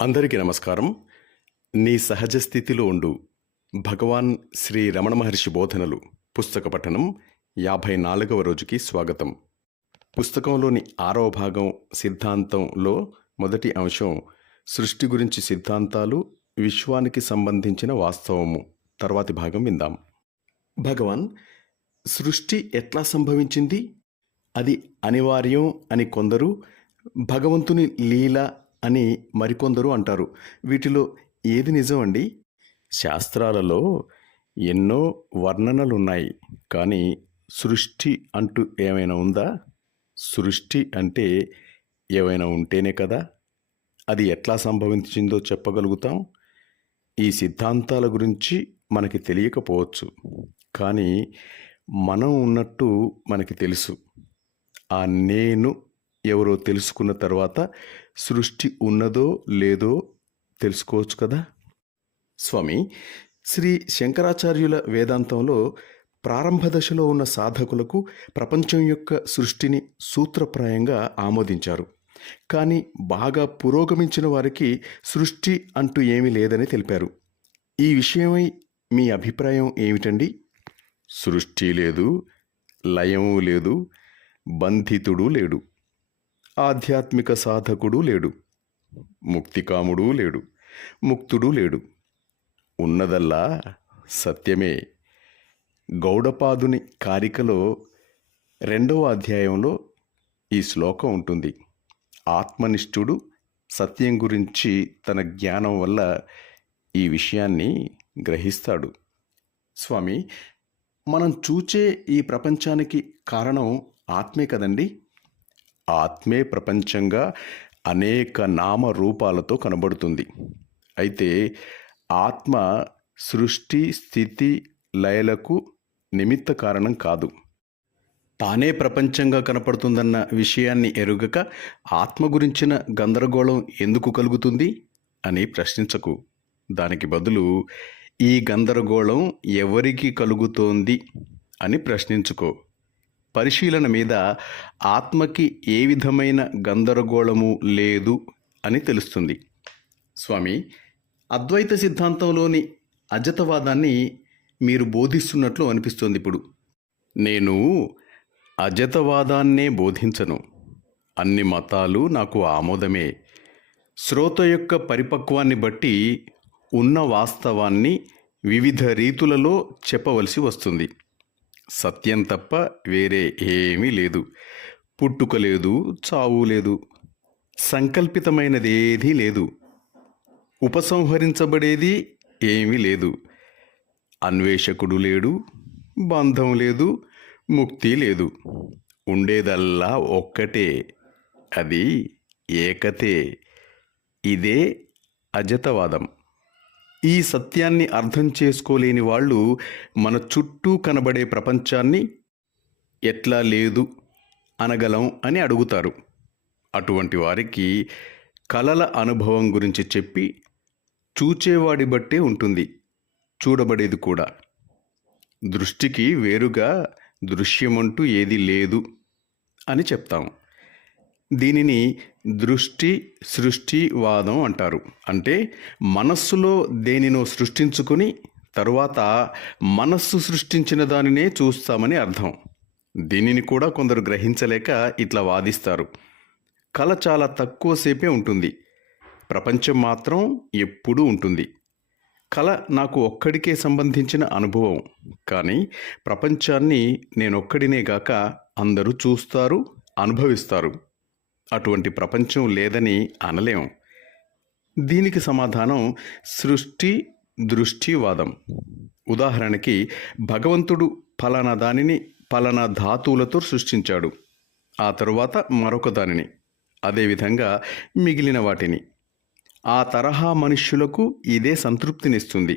అందరికీ నమస్కారం. నీ సహజ స్థితిలో ఉండు భగవాన్ శ్రీ రమణ మహర్షి బోధనలు పుస్తక పఠనం 54వ రోజుకి స్వాగతం. పుస్తకంలోని 6వ భాగం సిద్ధాంతంలో మొదటి అంశం సృష్టి గురించి సిద్ధాంతాలు, విశ్వానికి సంబంధించిన వాస్తవము. తర్వాతి భాగం విందాం. భగవాన్, సృష్టి ఎట్లా సంభవించింది? అది అనివార్యం అని కొందరు, భగవంతుని లీల అని మరికొందరు అంటారు. వీటిలో ఏది నిజం అండి? శాస్త్రాలలో ఎన్నో వర్ణనలున్నాయి, కానీ సృష్టి అంటూ ఏమైనా ఉందా? సృష్టి అంటే ఏమైనా ఉంటేనే కదా అది ఎట్లా సంభవించిందో చెప్పగలుగుతాం. ఈ సిద్ధాంతాల గురించి మనకి తెలియకపోవచ్చు, కానీ మనం ఉన్నట్టు మనకి తెలుసు. ఆ నేను ఎవరో తెలుసుకున్న తర్వాత సృష్టి ఉన్నదో లేదో తెలుసుకోవచ్చు కదా. స్వామి, శ్రీ శంకరాచార్యుల వేదాంతంలో ప్రారంభ దశలో ఉన్న సాధకులకు ప్రపంచం యొక్క సృష్టిని సూత్రప్రాయంగా ఆమోదించారు. కానీ బాగా పురోగమించిన వారికి సృష్టి అంటూ ఏమీ లేదని తెలిపారు. ఈ విషయమై మీ అభిప్రాయం ఏమిటండి? సృష్టి లేదు, లయము లేదు, బంధితుడు లేడు, ఆధ్యాత్మిక సాధకుడు లేడు, ముక్తికాముడు లేడు, ముక్తుడు లేడు. ఉన్నదల్లా సత్యమే. గౌడపాదుని కారికలో 2వ అధ్యాయంలో ఈ శ్లోకం ఉంటుంది. ఆత్మనిష్ఠుడు సత్యం గురించి తన జ్ఞానం వల్ల ఈ విషయాన్ని గ్రహిస్తాడు. స్వామి, మనం చూచే ఈ ప్రపంచానికి కారణం ఆత్మే కదండి. ఆత్మే ప్రపంచంగా అనేక నామరూపాలతో కనబడుతుంది. అయితే ఆత్మ సృష్టి, స్థితి, లయలకు నిమిత్త కారణం కాదు. తానే ప్రపంచంగా కనపడుతుందన్న విషయాన్ని ఎరుగక ఆత్మ గురించిన గందరగోళం ఎందుకు కలుగుతుంది అని ప్రశ్నించకు. దానికి బదులు ఈ గందరగోళం ఎవరికి కలుగుతోంది అని ప్రశ్నించుకో. పరిశీలన మీద ఆత్మకి ఏ విధమైన గందరగోళము లేదు అని తెలుస్తుంది. స్వామి, అద్వైత సిద్ధాంతంలోని అజతవాదాన్ని మీరు బోధిస్తున్నట్లు అనిపిస్తోంది ఇప్పుడు. నేను అజతవాదాన్నే బోధించను. అన్ని మతాలు నాకు ఆమోదమే. శ్రోత యొక్క పరిపక్వాన్ని బట్టి ఉన్న వాస్తవాన్ని వివిధ రీతులలో చెప్పవలసి వస్తుంది. సత్యం తప్ప వేరే ఏమీ లేదు. పుట్టుక లేదు, చావు లేదు, సంకల్పితమైనదేదీ లేదు, ఉపసంహరించబడేది ఏమీ లేదు, అన్వేషకుడు లేడు, బంధం లేదు, ముక్తి లేదు. ఉండేదల్లా ఒక్కటే, అది ఏకతే. ఇదే అజతవాదం. ఈ సత్యాన్ని అర్థం చేసుకోలేని వాళ్ళు మన చుట్టూ కనబడే ప్రపంచాన్ని ఎట్లా లేదు అనగలం అని అడుగుతారు. అటువంటి వారికి కలల అనుభవం గురించి చెప్పి చూచేవాడి బట్టే ఉంటుంది చూడబడేది కూడా. దృష్టికి వేరుగా దృశ్యమంటూ ఏది లేదు అని చెప్తాం. దీనిని దృష్టి సృష్టివాదం అంటారు. అంటే మనస్సులో దేనినో సృష్టించుకుని తరువాత మనస్సు సృష్టించిన దానినే చూస్తామని అర్థం. దీనిని కూడా కొందరు గ్రహించలేక ఇట్లా వాదిస్తారు. కళ చాలా తక్కువసేపే ఉంటుంది, ప్రపంచం మాత్రం ఎప్పుడూ ఉంటుంది. కళ నాకు ఒక్కడికే సంబంధించిన అనుభవం, కానీ ప్రపంచాన్ని నేనొక్కడినే గాక అందరూ చూస్తారు, అనుభవిస్తారు. అటువంటి ప్రపంచం లేదని అనలేం. దీనికి సమాధానం సృష్టి దృష్టివాదం. ఉదాహరణకి, భగవంతుడు ఫలానా దానిని ఫలానా ధాతువులతో సృష్టించాడు, ఆ తరువాత మరొక దానిని, అదేవిధంగా మిగిలిన వాటిని. ఆ తరహా మనుష్యులకు ఇదే సంతృప్తినిస్తుంది.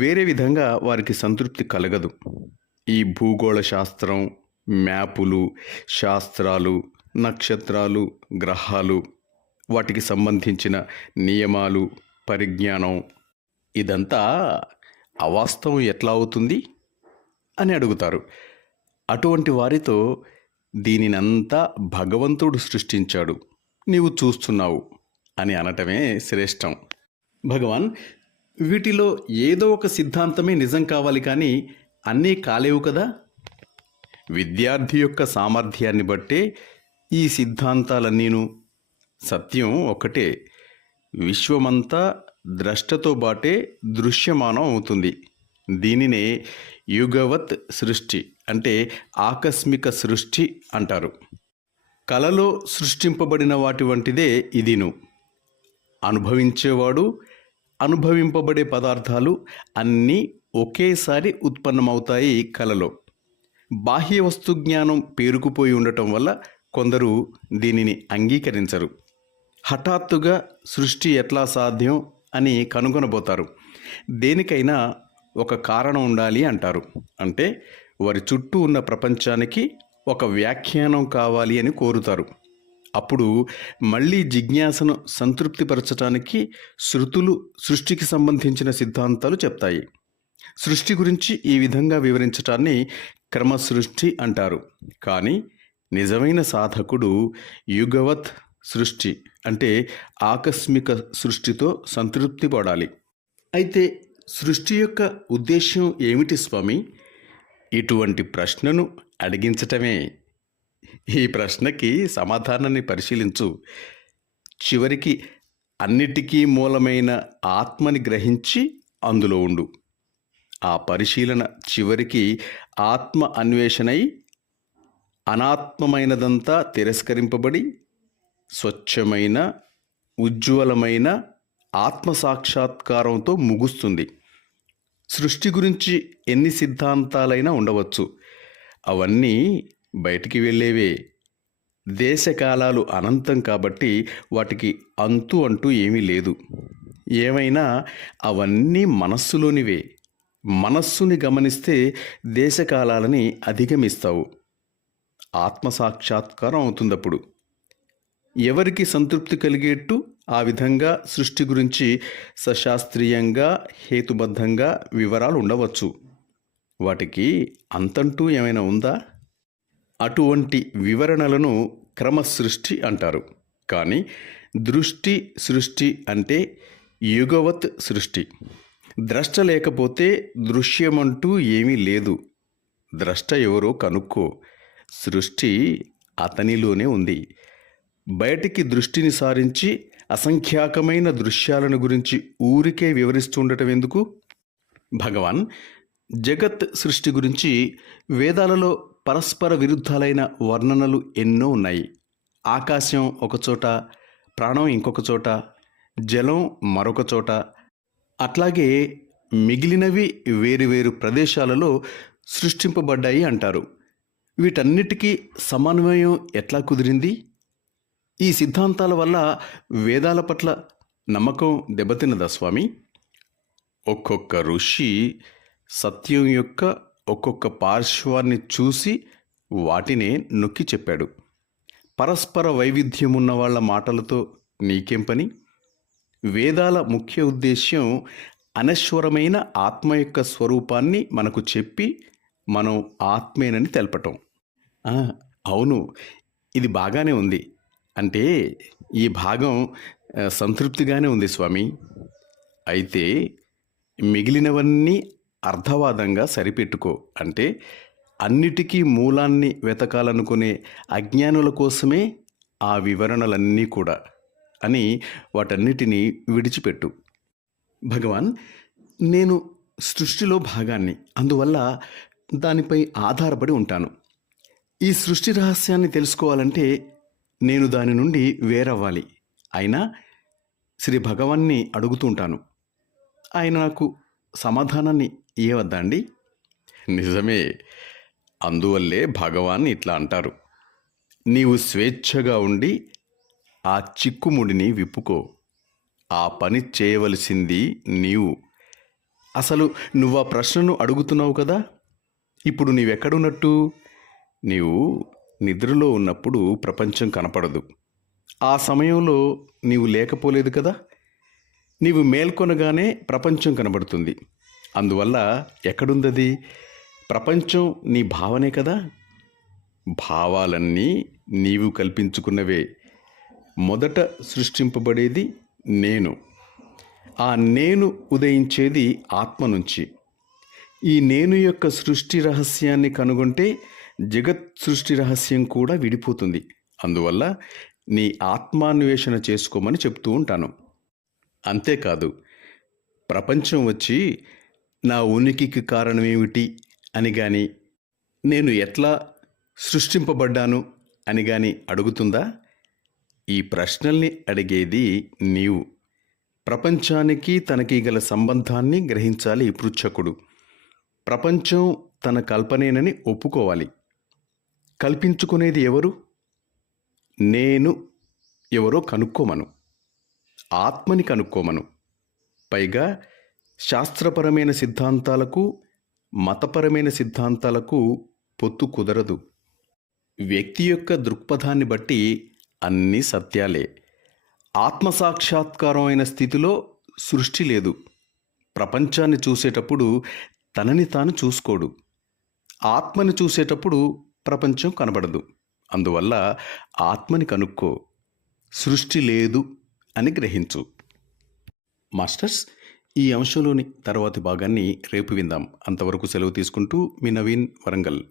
వేరే విధంగా వారికి సంతృప్తి కలగదు. ఈ భూగోళ శాస్త్రం, మ్యాపులు, శాస్త్రాలు, నక్షత్రాలు, గ్రహాలు, వాటికి సంబంధించిన నియమాలు, పరిజ్ఞానం, ఇదంతా అవాస్తవం ఎట్లా అవుతుంది అని అడుగుతారు. అటువంటి వారితో దీనినంతా భగవంతుడు సృష్టించాడు, నీవు చూస్తున్నావు అని అనటమే శ్రేష్టం. భగవాన్, వీటిలో ఏదో ఒక సిద్ధాంతమే నిజం కావాలి కానీ అన్నీ కాలేవు కదా? విద్యార్థి యొక్క సామర్థ్యాన్ని బట్టే ఈ సిద్ధాంతాలన్నీను. సత్యం ఒకటే. విశ్వమంతా ద్రష్టతో బాటే దృశ్యమానం అవుతుంది. దీనినే యుగవత్ సృష్టి అంటే ఆకస్మిక సృష్టి అంటారు. కలలో సృష్టింపబడిన వాటి వంటిదే ఇదిను. అనుభవించేవాడు, అనుభవింపబడే పదార్థాలు అన్నీ ఒకేసారి ఉత్పన్నమవుతాయి కలలో. బాహ్య వస్తు జ్ఞానం పేరుకుపోయి ఉండటం వల్ల కొందరు దీనిని అంగీకరించరు. హఠాత్తుగా సృష్టి ఎట్లా సాధ్యం అని కనుగొనబోతారు. దేనికైనా ఒక కారణం ఉండాలి అంటారు. అంటే వారి చుట్టూ ఉన్న ప్రపంచానికి ఒక వ్యాఖ్యానం కావాలి అని కోరుతారు. అప్పుడు మళ్ళీ జిజ్ఞాసను సంతృప్తిపరచడానికి శృతులు సృష్టికి సంబంధించిన సిద్ధాంతాలు చెప్తాయి. సృష్టి గురించి ఈ విధంగా వివరించటాన్ని క్రమసృష్టి అంటారు. కానీ నిజమైన సాధకుడు యుగవత్ సృష్టి అంటే ఆకస్మిక సృష్టితో సంతృప్తి పడాలి. అయితే సృష్టి యొక్క ఉద్దేశ్యం ఏమిటి స్వామి? ఇటువంటి ప్రశ్నను అడిగించటమే. ఈ ప్రశ్నకి సమాధానాన్ని పరిశీలించు. చివరికి అన్నిటికీ మూలమైన ఆత్మని గ్రహించి అందులో ఉండు. ఆ పరిశీలన చివరికి ఆత్మ అన్వేషణై అనాత్మమైనదంతా తిరస్కరింపబడి స్వచ్ఛమైన ఉజ్వలమైన ఆత్మసాక్షాత్కారంతో ముగుస్తుంది. సృష్టి గురించి ఎన్ని సిద్ధాంతాలైనా ఉండవచ్చు, అవన్నీ బయటికి వెళ్ళేవే. దేశకాలాలు అనంతం కాబట్టి వాటికి అంతు అంటూ ఏమీ లేదు. ఏమైనా అవన్నీ మనస్సులోనివే. మనస్సుని గమనిస్తే దేశకాలాలని అధిగమిస్తావు. ఆత్మసాక్షాత్కారం అవుతుందప్పుడు. ఎవరికి సంతృప్తి కలిగేట్టు ఆ విధంగా సృష్టి గురించి సశాస్త్రీయంగా హేతుబద్ధంగా వివరాలు ఉండవచ్చు. వాటికి అంతంటూ ఏమైనా ఉందా? అటువంటి వివరణలను క్రమసృష్టి అంటారు. కానీ దృష్టి సృష్టి అంటే యుగవత్ సృష్టి. ద్రష్ట లేకపోతే దృశ్యమంటూ ఏమీ లేదు. ద్రష్ట ఎవరో కనుక్కో. సృష్టి అతనిలోనే ఉంది. బయటికి దృష్టిని సారించి అసంఖ్యాకమైన దృశ్యాలను గురించి ఊరికే వివరిస్తుండటం ఎందుకు? భగవాన్, జగత్ సృష్టి గురించి వేదాలలో పరస్పర విరుద్ధాలైన వర్ణనలు ఎన్నో ఉన్నాయి. ఆకాశం ఒకచోట, ప్రాణం ఇంకొక చోట, జలం మరొక చోట, అట్లాగే మిగిలినవి వేరువేరు ప్రదేశాలలో సృష్టింపబడ్డాయి అంటారు. వీటన్నిటికీ సమన్వయం ఎట్లా కుదిరింది? ఈ సిద్ధాంతాల వల్ల వేదాల పట్ల నమ్మకం దెబ్బతిన్నదా స్వామి? ఒక్కొక్క ఋషి సత్యం యొక్క ఒక్కొక్క పార్శ్వాన్ని చూసి వాటినే నొక్కి చెప్పాడు. పరస్పర వైవిధ్యం ఉన్న వాళ్ళ మాటలతో నీకేం పని? వేదాల ముఖ్య ఉద్దేశ్యం అనశ్వరమైన ఆత్మ యొక్క స్వరూపాన్ని మనకు చెప్పి మనం ఆత్మేనని తెలపటం. అవును, ఇది బాగానే ఉంది. అంటే ఈ భాగం సంతృప్తిగానే ఉంది స్వామి. అయితే మిగిలినవన్నీ అర్థవాదంగా సరిపెట్టుకో. అంటే అన్నిటికీ మూలాన్ని వెతకాలనుకునే అజ్ఞానుల కోసమే ఆ వివరణలన్నీ కూడా అని వాటన్నిటినీ విడిచిపెట్టు. భగవాన్, నేను సృష్టిలో భాగాన్ని, అందువల్ల దానిపై ఆధారపడి ఉంటాను. ఈ సృష్టి రహస్యాన్ని తెలుసుకోవాలంటే నేను దాని నుండి వేరవ్వాలి. అయినా శ్రీ భగవాన్ని అడుగుతుంటాను. ఆయన నాకు సమాధానాన్ని ఇవ్వవద్దా అండి? నిజమే. అందువల్లే భగవాన్ ఇట్లా అంటారు, నీవు స్వేచ్ఛగా ఉండి ఆ చిక్కుముడిని విప్పుకో. ఆ పని చేయవలసింది నీవు. అసలు నువ్వు ఆ ప్రశ్నను అడుగుతున్నావు కదా. ఇప్పుడు నీవెక్కడున్నట్టు? నీవు నిద్రలో ఉన్నప్పుడు ప్రపంచం కనపడదు. ఆ సమయంలో నీవు లేకపోలేదు కదా. నీవు మేల్కొనగానే ప్రపంచం కనబడుతుంది. అందువల్ల ఎక్కడుందది? ప్రపంచం నీ భావనే కదా. భావాలన్నీ నీవు కల్పించుకున్నవే. మొదట సృష్టింపబడేది నేను. ఆ నేను ఉదయించేది ఆత్మ నుంచి. ఈ నేను యొక్క సృష్టి రహస్యాన్ని కనుగొంటే జగత్ సృష్టి రహస్యం కూడా విడిపోతుంది. అందువల్ల నీ ఆత్మాన్వేషణ చేసుకోమని చెప్తూ ఉంటాను. అంతేకాదు, ప్రపంచం వచ్చి నా ఉనికికి కారణమేమిటి అని కానీ, నేను ఎట్లా సృష్టింపబడ్డాను అని కానీ అడుగుతుందా? ఈ ప్రశ్నల్ని అడిగేది నీవు. ప్రపంచానికి తనకి గల సంబంధాన్ని గ్రహించాలి పృచ్ఛకుడు. ప్రపంచం తన కల్పనేనని ఒప్పుకోవాలి. కల్పించుకునేది ఎవరు? నేను ఎవరో కనుక్కోమను. ఆత్మని కనుక్కోమను. పైగా శాస్త్రపరమైన సిద్ధాంతాలకు, మతపరమైన సిద్ధాంతాలకు పొత్తు కుదరదు. వ్యక్తి యొక్క దృక్పథాన్ని బట్టి అన్నీ సత్యాలే. ఆత్మసాక్షాత్కారం అయిన స్థితిలో సృష్టి లేదు. ప్రపంచాన్ని చూసేటప్పుడు తనని తాను చూసుకోడు. ఆత్మని చూసేటప్పుడు ప్రపంచం కనబడదు. అందువల్ల ఆత్మని కనుక్కో. సృష్టి లేదు అని గ్రహించు. మాస్టర్స్, ఈ అంశంలోని తర్వాతి భాగాన్ని రేపు విందాం. అంతవరకు సెలవు తీసుకుంటూ మీ నవీన్, వరంగల్.